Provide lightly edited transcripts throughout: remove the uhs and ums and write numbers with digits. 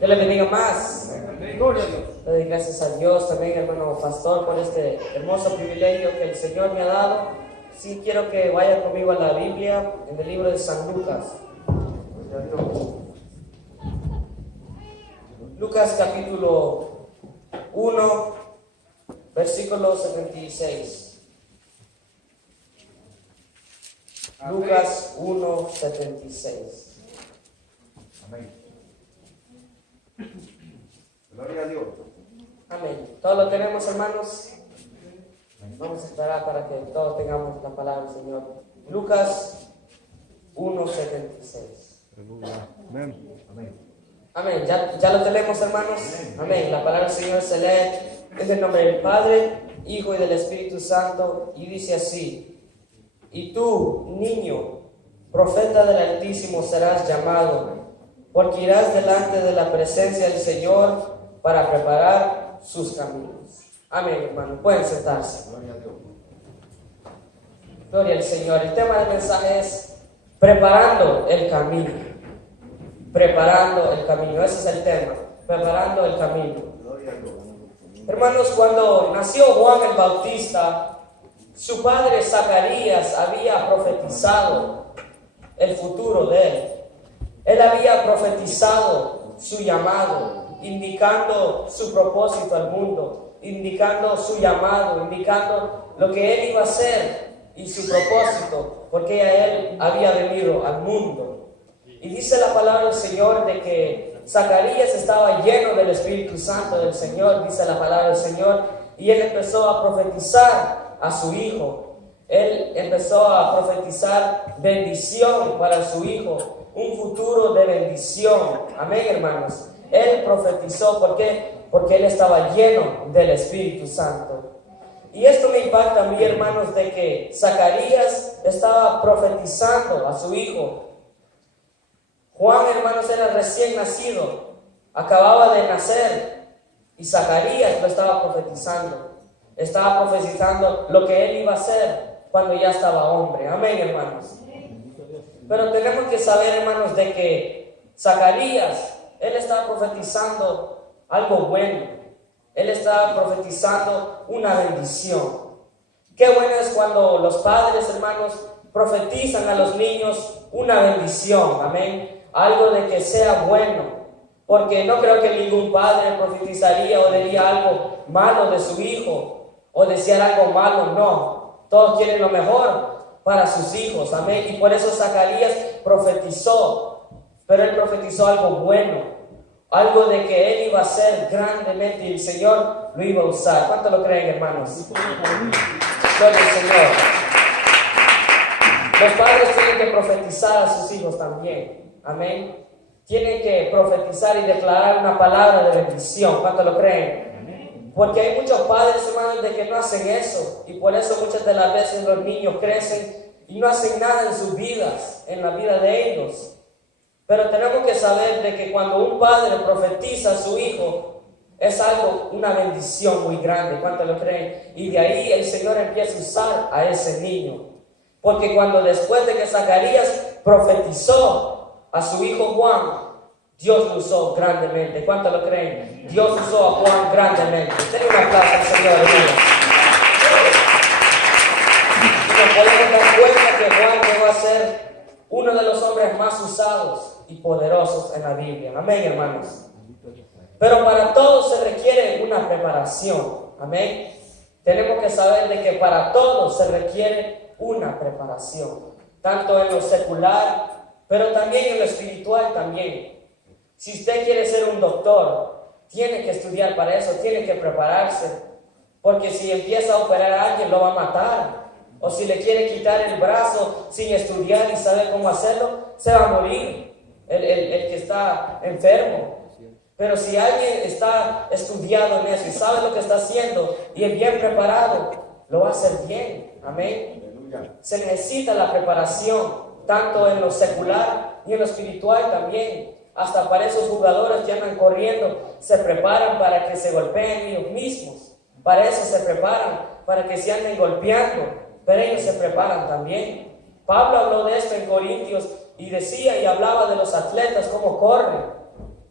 Dios le bendiga más. Gloria a Dios. Le doy gracias a Dios también, hermano pastor, por este hermoso privilegio que el Señor me ha dado. Sí, quiero que vaya conmigo a la Biblia, en el libro de San Lucas. Lucas capítulo 1, versículo 76. Lucas 1, 76. Amén. Gloria a Dios. Amén. ¿Todos lo tenemos, hermanos? Vamos a esperar para que todos tengamos la palabra del Señor. Lucas 1, 76. Amén. Amén. Amén. ¿Ya lo tenemos, hermanos? Amén. La palabra del Señor se lee en el nombre del Padre, Hijo y del Espíritu Santo, y dice así: y tú, niño, profeta del Altísimo serás llamado, porque irás delante de la presencia del Señor para preparar sus caminos. Amén, hermano. Pueden sentarse. Gloria a Dios. Gloria al Señor. El tema del mensaje es preparando el camino. Preparando el camino. Ese es el tema. Preparando el camino. Gloria a Dios. Hermanos, cuando nació Juan el Bautista, su padre Zacarías había profetizado el futuro de él. Él había profetizado su llamado, indicando su propósito al mundo, indicando su llamado, indicando lo que él iba a hacer y su propósito, porque él había venido al mundo. Y dice la palabra del Señor de que Zacarías estaba lleno del Espíritu Santo del Señor, dice la palabra del Señor, y él empezó a profetizar a su hijo. Él empezó a profetizar bendición para su hijo, un futuro de bendición. Amén, hermanos. Él profetizó, ¿por qué? Porque él estaba lleno del Espíritu Santo. Y esto me impacta a mí, hermanos, de que Zacarías estaba profetizando a su hijo. Juan, hermanos, era recién nacido, acababa de nacer, y Zacarías lo estaba profetizando. Estaba profetizando lo que él iba a hacer cuando ya estaba hombre. Amén, hermanos. Pero tenemos que saber, hermanos, de que Zacarías, él estaba profetizando algo bueno. Él estaba profetizando una bendición. Qué bueno es cuando los padres, hermanos, profetizan a los niños una bendición. Amén. Algo de que sea bueno. Porque no creo que ningún padre profetizaría o diría algo malo de su hijo o desear algo malo. No. Todos quieren lo mejor para sus hijos. Amén. Y por eso Zacarías profetizó. Pero él profetizó algo bueno. Algo de que él iba a ser grandemente y el Señor lo iba a usar. ¿Cuánto lo creen, hermanos? Gloria al Señor. Los padres tienen que profetizar a sus hijos también. Amén. Tienen que profetizar y declarar una palabra de bendición. ¿Cuánto lo creen? Porque hay muchos padres, hermanos, de que no hacen eso. Y por eso muchas de las veces los niños crecen y no hacen nada en sus vidas, en la vida de ellos. Pero tenemos que saber de que cuando un padre profetiza a su hijo, es algo, una bendición muy grande. ¿Cuánto lo creen? Y de ahí el Señor empieza a usar a ese niño. Porque cuando después de que Zacarías profetizó a su hijo Juan, Dios lo usó grandemente. ¿Cuánto lo creen? Dios usó a Juan grandemente. Denle un aplauso al Señor, hermanos. Y nos podemos dar cuenta que Juan llegó a ser uno de los hombres más usados y poderosos en la Biblia. Amén, hermanos. Pero para todo se requiere una preparación. Amén. Tenemos que saber de que para todo se requiere una preparación. Tanto en lo secular, pero también en lo espiritual también. Si usted quiere ser un doctor, tiene que estudiar para eso, tiene que prepararse. Porque si empieza a operar a alguien, lo va a matar. O si le quiere quitar el brazo sin estudiar y saber cómo hacerlo, se va a morir el que está enfermo. Pero si alguien está estudiado en eso y sabe lo que está haciendo y es bien preparado, lo va a hacer bien. Amén. Se necesita la preparación, tanto en lo secular y en lo espiritual también. Hasta para esos jugadores que andan corriendo, se preparan para que se golpeen ellos mismos. Para eso se preparan, para que se anden golpeando. Pero ellos se preparan también. Pablo habló de esto en Corintios y decía y hablaba de los atletas, cómo corren.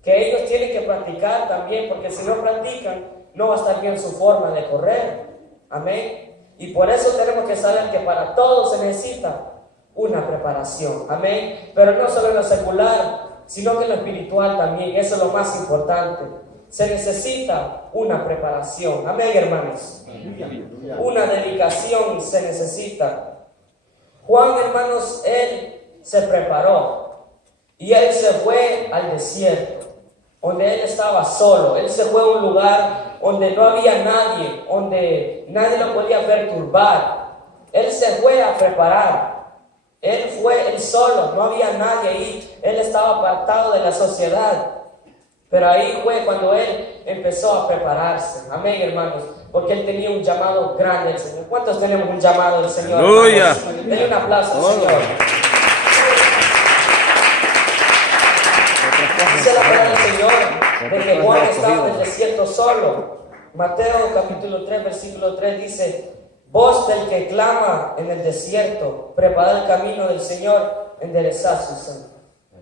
que ellos tienen que practicar también, porque si no practican, no va a estar bien su forma de correr. Amén. Y por eso tenemos que saber que para todo se necesita una preparación. Amén. Pero no solo en lo secular, sino que en lo espiritual también. Eso es lo más importante. Se necesita una preparación. Amén, hermanos. Una dedicación se necesita. Juan, hermanos, él se preparó y él se fue al desierto, donde él estaba solo. Él se fue a un lugar donde no había nadie, donde nadie lo podía perturbar. Él se fue a preparar. Él fue él solo, no había nadie ahí. Él estaba apartado de la sociedad. Pero ahí fue cuando él empezó a prepararse. Amén, hermanos. Porque él tenía un llamado grande del Señor. ¿Cuántos tenemos un llamado del Señor? ¡Aleluya! Denle un aplauso al Señor. Dice la palabra del Señor de que Juan estaba en el desierto solo. Mateo capítulo 3, versículo 3 dice: voz del que clama en el desierto, preparad el camino del Señor, enderezad sus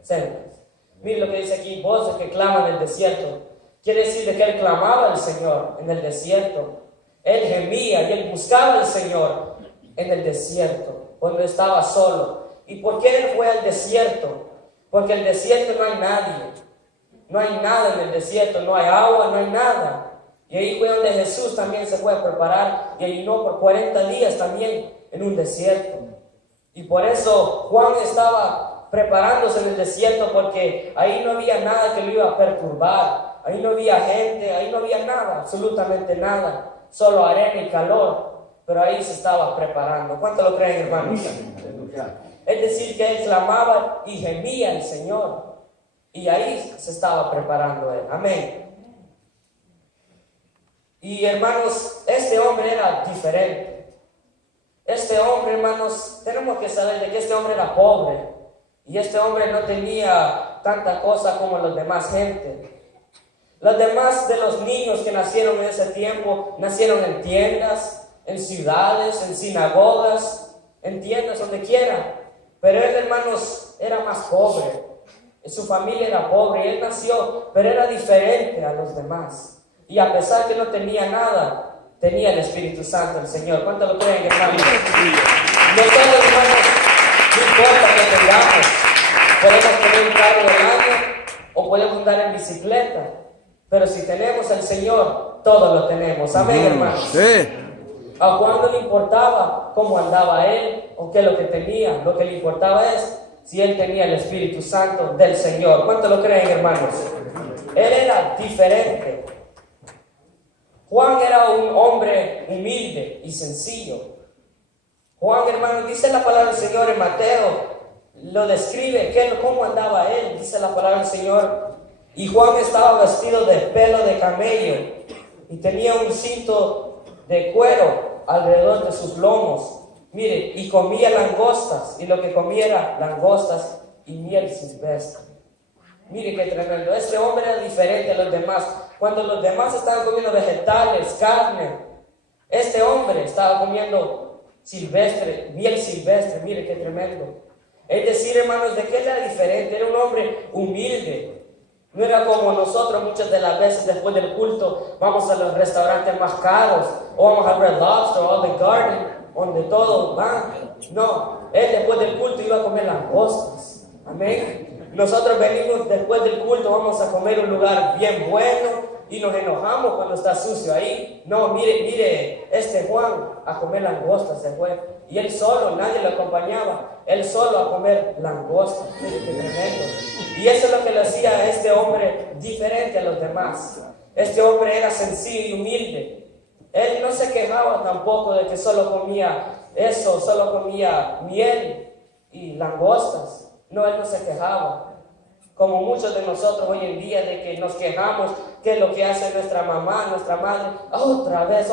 sendas. Miren lo que dice aquí: voz del que clama en el desierto. Quiere decir de que él clamaba al Señor en el desierto. Él gemía y él buscaba al Señor en el desierto, cuando estaba solo. ¿Y por qué él fue al desierto? Porque en el desierto no hay nadie. No hay nada en el desierto, no hay agua, no hay nada. Y ahí fue donde Jesús también se fue a preparar y ayunó por 40 días también en un desierto. Y por eso Juan estaba preparándose en el desierto, porque ahí no había nada que lo iba a perturbar. Ahí no había gente, ahí no había nada, absolutamente nada. Solo arena y calor. Pero ahí se estaba preparando. ¿Cuánto lo creen, hermanos? Es decir, que él clamaba y gemía al Señor. Y ahí se estaba preparando él. Amén. Y hermanos, este hombre era diferente. Este hombre, hermanos, tenemos que saber de que este hombre era pobre. Y este hombre no tenía tanta cosa como los demás gente. Los demás de los niños que nacieron en ese tiempo, nacieron en tiendas, en ciudades, en sinagogas, en tiendas, donde quiera. Pero él, hermanos, era más pobre. Su familia era pobre y él nació, pero era diferente a los demás. Y a pesar que no tenía nada, tenía el Espíritu Santo, el Señor. ¿Cuánto lo creen, hermanos? Nosotros, hermanos, no importa que tengamos. Podemos tener un carro del año o podemos andar en bicicleta. Pero si tenemos al Señor, todo lo tenemos. Amén, hermanos. Sí. A Juan no le importaba cómo andaba él o qué es lo que tenía. Lo que le importaba es si él tenía el Espíritu Santo del Señor. ¿Cuánto lo creen, hermanos? Él era diferente. Juan era un hombre humilde y sencillo. Juan, hermano, dice la palabra del Señor en Mateo, lo describe, cómo andaba él, dice la palabra del Señor. Y Juan estaba vestido de pelo de camello y tenía un cinto de cuero alrededor de sus lomos. Mire, y comía langostas, y lo que comía era langostas y miel silvestre. Mire qué tremendo. Este hombre era diferente a los demás. Cuando los demás estaban comiendo vegetales, carne, este hombre estaba comiendo silvestre, miel silvestre. Mire qué tremendo. Es decir, hermanos, de que él era diferente. Era un hombre humilde. No era como nosotros muchas de las veces después del culto vamos a los restaurantes más caros, o vamos a Red Lobster o The Garden, donde todos van. No, él después del culto iba a comer langostas. Amén. Nosotros venimos después del culto, vamos a comer un lugar bien bueno y nos enojamos cuando está sucio ahí. No, mire, este Juan a comer langostas se fue. Y él solo, nadie lo acompañaba. Él solo a comer langostas. Mire qué tremendo. Y eso es lo que le hacía a este hombre diferente a los demás. Este hombre era sencillo y humilde. Él no se quejaba tampoco de que solo comía eso, solo comía miel y langostas. No, él no se quejaba. Como muchos de nosotros hoy en día, de que nos quejamos, que es lo que hace nuestra mamá, nuestra madre. Otra vez.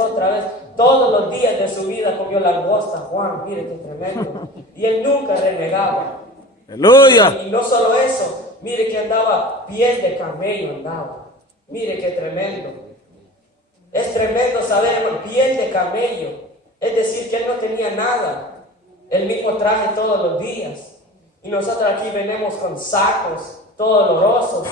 Todos los días de su vida comió langosta. Juan, mire qué tremendo. Y él nunca renegaba. ¡Aleluya! Y no solo eso, mire que andaba piel de camello andaba. Mire qué tremendo. Es tremendo saber, piel de camello. Es decir, que él no tenía nada. El mismo traje todos los días. Y nosotros aquí venimos con sacos, todos olorosos,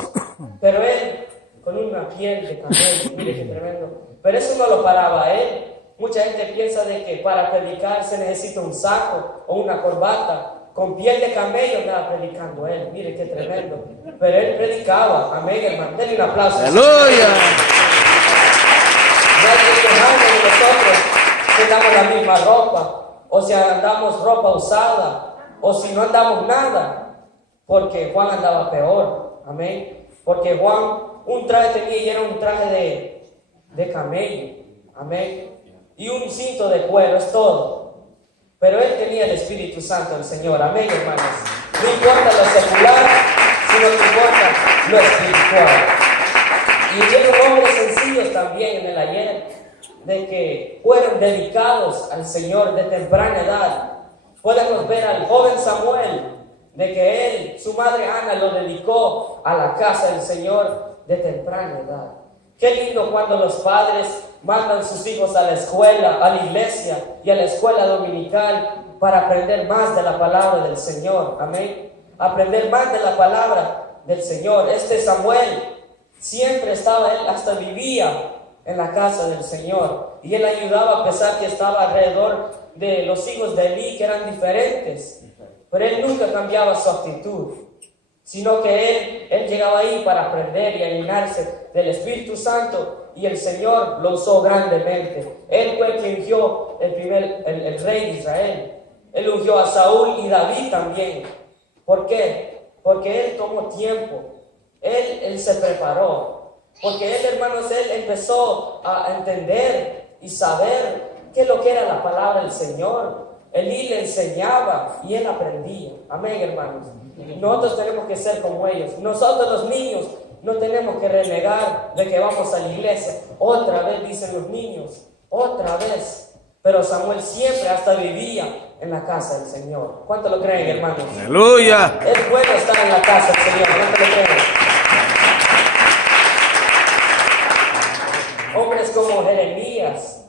pero él con una piel de camello, mire qué tremendo. Pero eso no lo paraba a él. Mucha gente piensa de que para predicar se necesita un saco o una corbata. Con piel de camello andaba predicando él, mire qué tremendo. Pero él predicaba, amén, hermano. Denle un aplauso. ¡Aleluya! Nadie quejando de nosotros que andamos la misma ropa, o si andamos ropa usada, o si no andamos nada, porque Juan andaba peor, amén. Porque Juan un traje tenía y era un traje de camello, amén. Y un cinto de cuero, es todo. Pero él tenía el Espíritu Santo del Señor, amén, hermanos. No importa lo secular, sino que importa lo espiritual. Y vieron hombres sencillos también en el ayer, de que fueron dedicados al Señor de temprana edad. Podemos ver al joven Samuel, de que él, su madre Ana, lo dedicó a la casa del Señor de temprana edad. Qué lindo cuando los padres mandan a sus hijos a la escuela, a la iglesia y a la escuela dominical para aprender más de la palabra del Señor. Amén. Aprender más de la palabra del Señor. Este Samuel siempre estaba, él hasta vivía en la casa del Señor. Y él ayudaba a pesar que estaba alrededor de los hijos de Elí que eran diferentes. Pero él nunca cambiaba su actitud, sino que él llegaba ahí para aprender y a llenarse del Espíritu Santo, y el Señor lo usó grandemente. Él fue quien ungió el rey de Israel. Él ungió a Saúl y David también. ¿Por qué? Porque él tomó tiempo, él se preparó, porque él, hermanos, él empezó a entender y saber qué es lo que era la palabra del Señor. Elí le enseñaba y él aprendía. Amén, hermanos. Nosotros tenemos que ser como ellos. Nosotros los niños no tenemos que renegar de que vamos a la iglesia. Otra vez, dicen los niños, otra vez. Pero Samuel siempre hasta vivía en la casa del Señor. ¿Cuánto lo creen, hermanos? ¡Aleluya! Es bueno estar en la casa del Señor. ¿Cuánto lo creen? Hombres como Jeremías,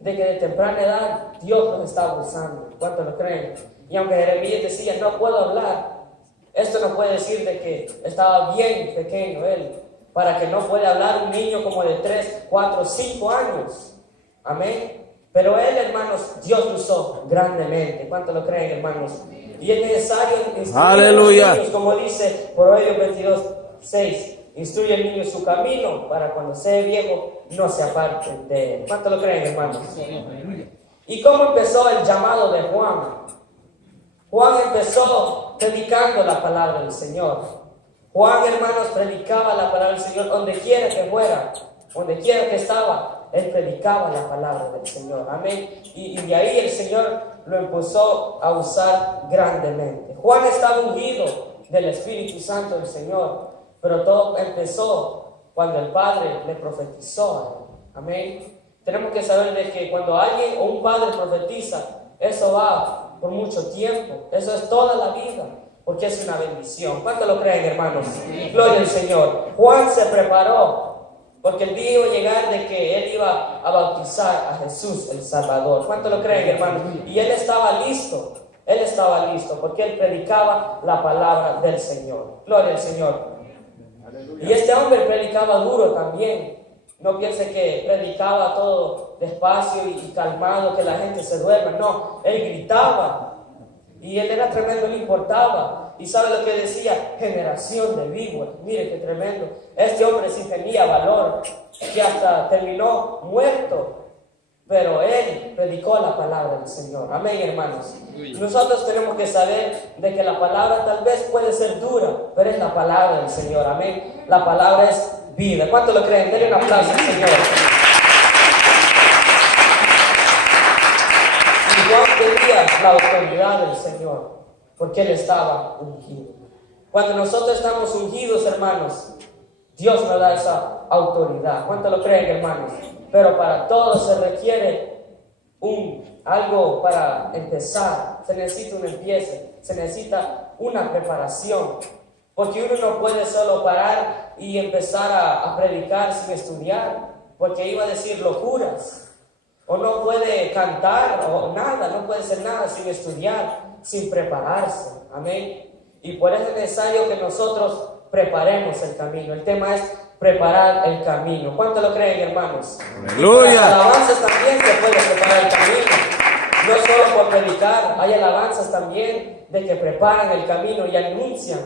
de que de temprana edad Dios los estaba usando. ¿Cuánto lo creen? Y aunque Jeremías decía, no puedo hablar, esto no puede decir de que estaba bien pequeño él, para que no pueda hablar un niño como de 3, 4, 5 años. Amén. Pero él, hermanos, Dios lo usó grandemente. ¿Cuánto lo creen, hermanos? Y es necesario instruir ¡Aleluya! a los niños, como dice Proverbios 22:6. Instruye al niño su camino, para cuando sea viejo no se aparte de él. ¿Cuánto lo creen, hermanos? ¿Y cómo empezó el llamado de Juan? Juan empezó predicando la palabra del Señor. Juan, hermanos, predicaba la palabra del Señor donde quiera que fuera, donde quiera que estaba, él predicaba la palabra del Señor. Amén. Y de ahí el Señor lo empezó a usar grandemente. Juan estaba ungido del Espíritu Santo del Señor, pero todo empezó cuando el Padre le profetizó a él. Amén. Tenemos que saber de que cuando alguien o un padre profetiza, eso va por mucho tiempo, eso es toda la vida, porque es una bendición. ¿Cuánto lo creen, hermanos? Gloria al Señor. Juan se preparó, porque el día iba a llegar de que él iba a bautizar a Jesús el Salvador. ¿Cuánto lo creen, hermanos? Y él estaba listo, porque él predicaba la palabra del Señor. Gloria al Señor. Y este hombre predicaba duro también. No piense que predicaba todo despacio y calmado, que la gente se duerma. No, él gritaba. Y él era tremendo, le importaba. Y sabe lo que decía: generación de víboras. Mire qué tremendo. Este hombre sí tenía valor, que hasta terminó muerto. Pero él predicó la palabra del Señor. Amén, hermanos. Nosotros tenemos que saber de que la palabra tal vez puede ser dura, pero es la palabra del Señor. Amén. La palabra es vida. ¿Cuánto lo creen? Denle un aplauso al Señor. Y Juan tenía la autoridad del Señor, porque él estaba ungido. Cuando nosotros estamos ungidos, hermanos, Dios nos da esa autoridad. ¿Cuánto lo creen, hermanos? Pero para todo se requiere algo para empezar. Se necesita un empiece, se necesita una preparación. Porque uno no puede solo parar y empezar a predicar sin estudiar, porque iba a decir locuras. O no puede cantar o nada, no puede hacer nada sin estudiar, sin prepararse. Amén. Y por eso es necesario que nosotros preparemos el camino. El tema es preparar el camino. ¿Cuánto lo creen, hermanos? Aleluya. Las alabanzas también se puede preparar el camino. No solo por predicar, hay alabanzas también de que preparan el camino y anuncian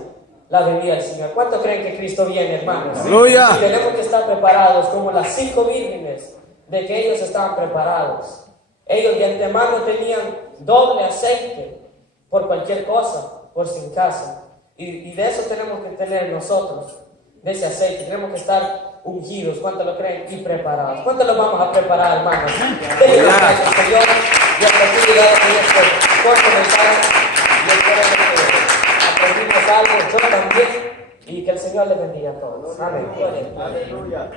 la venida del Señor. ¿Cuánto creen que Cristo viene, hermanos? Aleluya. Y tenemos que estar preparados como las 5 vírgenes, de que ellos estaban preparados. Ellos de antemano tenían doble aceite por cualquier cosa, por si en caso. Y de eso tenemos que tener nosotros, de ese aceite. Tenemos que estar ungidos, ¿cuánto lo creen? Y preparados. ¿Cuánto lo vamos a preparar, hermanos? Denle los gracias, Señor. Y hasta aquí llegado con este corto mensaje. Y espero que aprendimos algo, yo también. Y que el Señor les bendiga a todos. Amén. Aleluya.